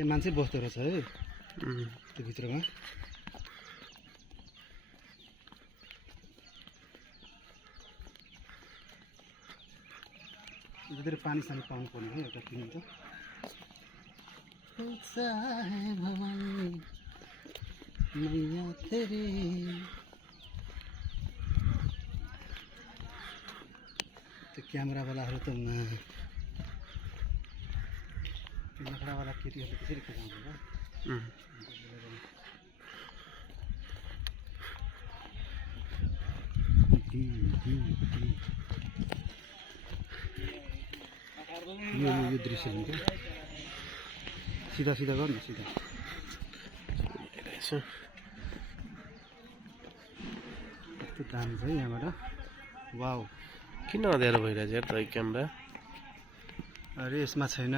त्यहाँ मान्छे बस्दो रहेछ है त्यो भित्रमा। यतातिर पानी सानी पाउनु पर्ने हो एउटा किन त। मैया तेरी त्यो क्यामेरावालाहरू त लखडावाला केटीहरूले त्यसरी खिचाउँछ यो दृश्य हुन्छ। सिधा सिधा गर्नु सिधा कस्तो दामी छ है यहाँबाट। वाउ किन अँध्यारो भइरहेछ यार त क्यामेरा? अरे यसमा छैन।